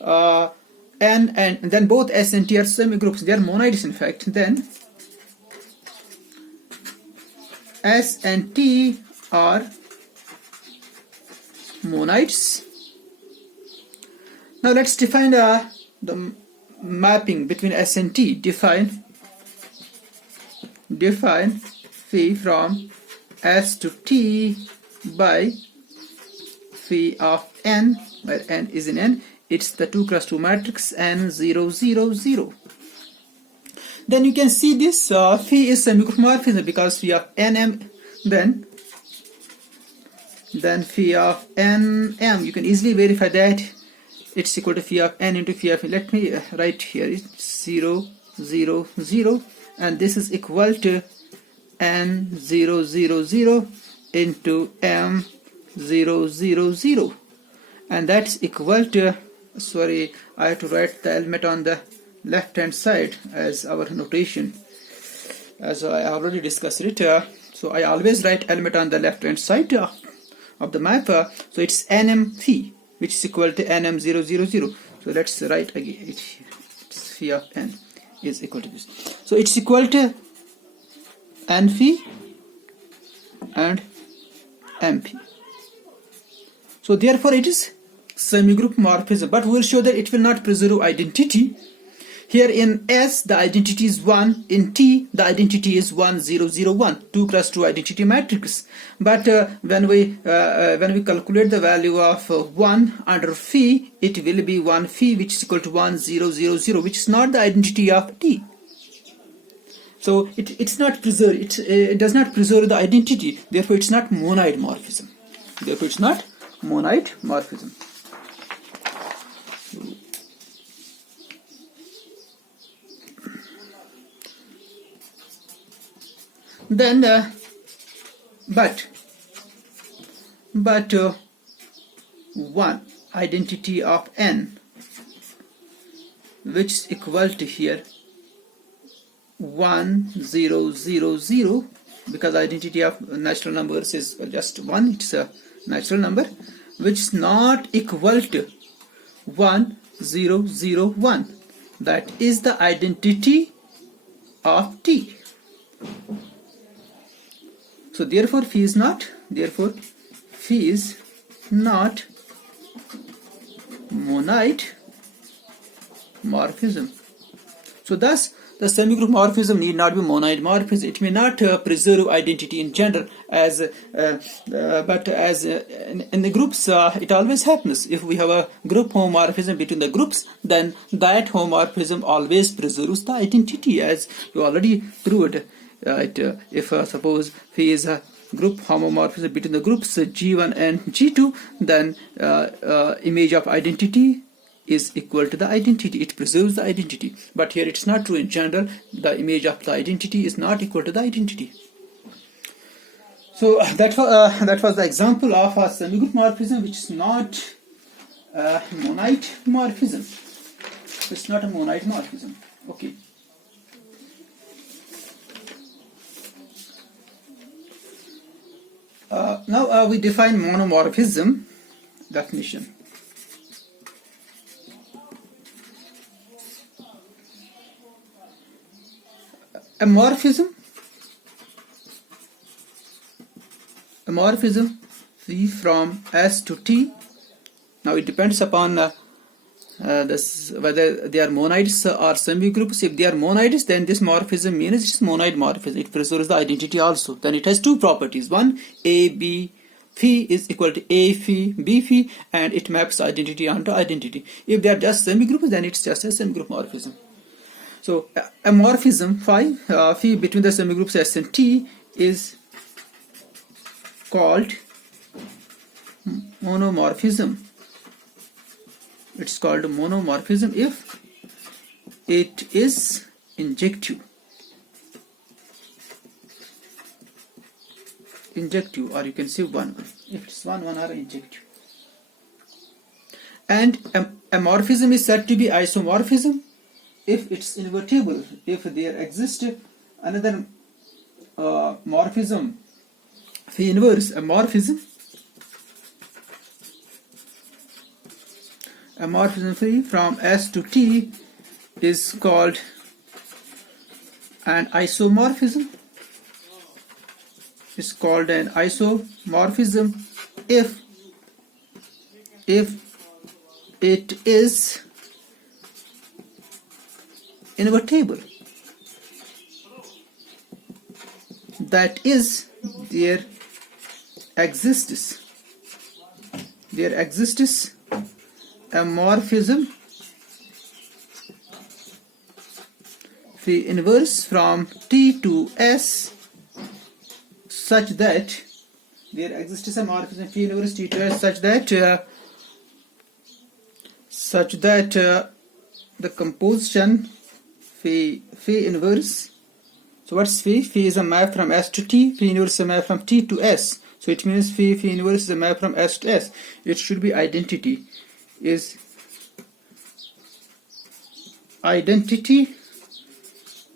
N and then both S and T are semigroups, they are monoids in fact, then S and T are monoids. Now let's define the mapping between S and T. Define phi from S to T by phi of N, where N is in N. It's the 2 cross 2 matrix N 0 0 0. Then you can see this phi is semigroup morphism because phi of Nm, then phi of Nm. You can easily verify that it's equal to phi of N into phi of N. Let me write here, it's 0 0 0, and this is equal to N 0 0 0 into M 0 0 0, and that's equal to, sorry, I have to write the element on the left hand side as our notation, as I already discussed it. So I always write element on the left hand side of the map. So it's Nm phi, which is equal to Nm 0 0 0. So let's write again it here. It's phi of N is equal to this. So it's equal to N phi and M phi. So therefore it is semigroup morphism, but we will show that it will not preserve identity. Here in S the identity is 1, in T the identity is 1 0 0 1, 2 cross 2 identity matrix. But when we calculate the value of 1 under phi, it will be 1 phi, which is equal to 1 0 0 0, which is not the identity of T. So it's not preserved. It does not preserve the identity. Therefore it's not monoid morphism. Therefore it's not monoid morphism. Then but one identity of N, which is equal to here 1 0 0 0, because identity of natural numbers is just 1, it's a natural number, which is not equal to 1 0 0 1. That is the identity of T. So therefore phi is not monoid morphism. So thus the semigroup morphism need not be monoid morphism. It may not preserve identity in general, but as in the groups it always happens. If we have a group homomorphism between the groups, then that homomorphism always preserves the identity, as you already proved. If suppose phi is a group homomorphism between the groups G1 and G2, then image of identity is equal to the identity. It preserves the identity. But here it's not true in general. The image of the identity is not equal to the identity. So that was the example of a semigroup morphism, which is not monoid morphism. It's not a monoid morphism. Okay. Now we define monomorphism definition. A morphism phi from S to T. Now it depends upon whether they are monoids or semigroups. If they are monoids, then this morphism means it's monoid morphism. It preserves the identity also. Then it has two properties. One, A, B phi is equal to A phi, B phi, and it maps identity onto identity. If they are just semigroups, then it's just a semigroup morphism. So a morphism phi between the semigroups S and T is called monomorphism. It's called monomorphism if it is injective, or you can say 1-1. If it's 1-1 or injective. And a morphism is said to be isomorphism if it's invertible, if there exists another morphism phi inverse, a morphism A morphism phi from S to T is called an isomorphism. It's called an isomorphism if it is invertible. That is, there exists a morphism phi inverse from T to S such that there exists a morphism phi inverse T to S such that the composition phi inverse. So what's phi? Phi is a map from S to T. Phi inverse is a map from T to S. So it means phi inverse is a map from S to S. It should be identity. Is identity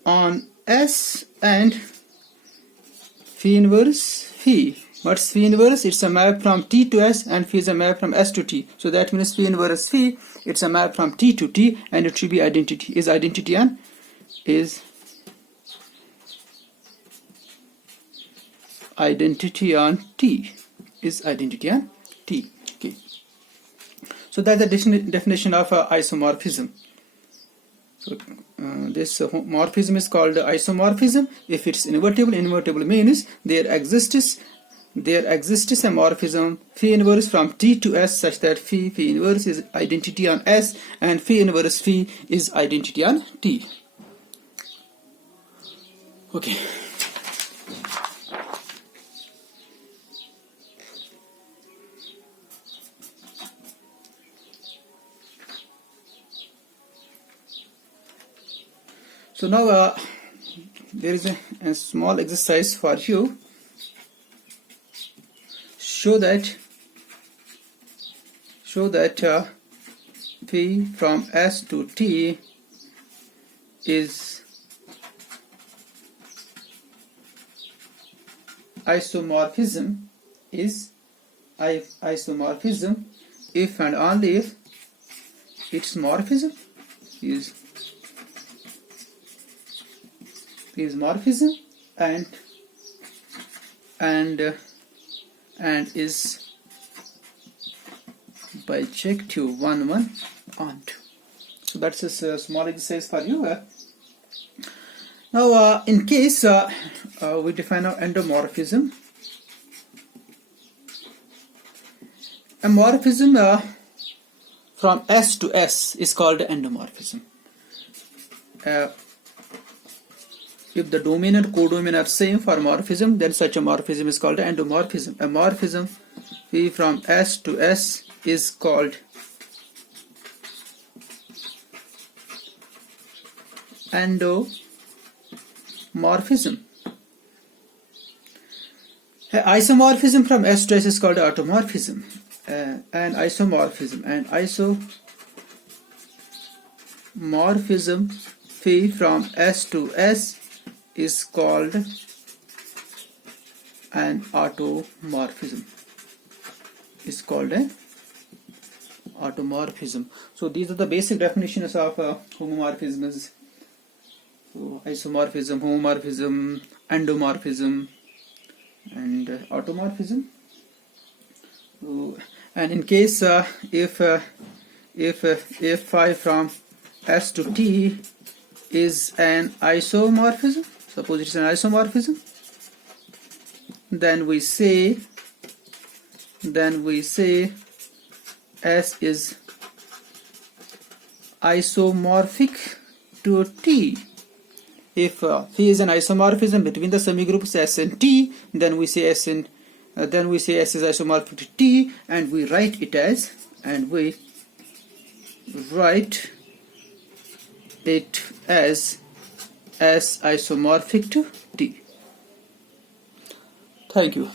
on S and phi inverse phi. What's phi inverse? It's a map from T to S, and phi is a map from S to T. So that means phi inverse phi, it's a map from T to T, and it should be identity. Is identity on T. Is identity on T. Okay. So that's the definition of isomorphism. So this morphism is called isomorphism if it's invertible. Invertible means there exists a morphism phi inverse from T to S such that phi inverse is identity on S and phi inverse phi is identity on T. Okay. So now there is a small exercise for you. Show that phi from S to T is isomorphism if and only if its morphism is morphism and is bijective 1 onto. So that's a small exercise for you. Now in case we define our endomorphism. A morphism from S to S is called endomorphism. If the domain and codomain are same for morphism, then such a morphism is called endomorphism. A morphism phi from S to S is called endomorphism. Isomorphism from S to S is called automorphism. And isomorphism phi from S to S is called an automorphism. So these are the basic definitions of homomorphisms. So isomorphism, homomorphism, endomorphism, and automorphism. So, and in case if phi from S to T is an isomorphism, suppose it is an isomorphism, then we say S is isomorphic to T. If phi is an isomorphism between the semigroups S and T, then we say S is isomorphic to T, and we write it as S isomorphic to T. Thank you.